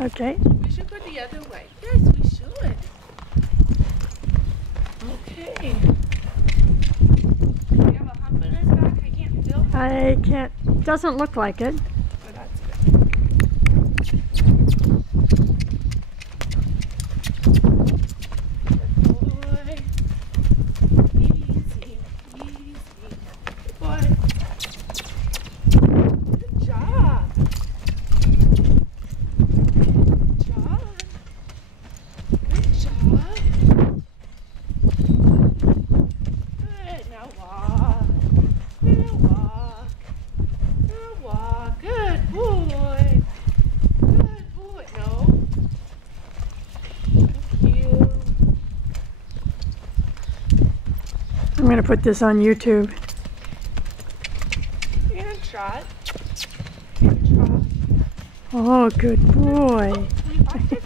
Okay. We should go the other way. Yes, we should. Okay. Do we have a hump in his back? I can't feel. I can't, doesn't look like it. Oh, that's good. Good boy. Easy, easy. Good boy. Good job. Good job. Good job. Good. Now walk. Now walk. Now walk. Good boy. Good boy. No. Thank you. I'm going to put this on YouTube. You're gonna trot. You're gonna trot. Oh, good boy. Oh, you lost your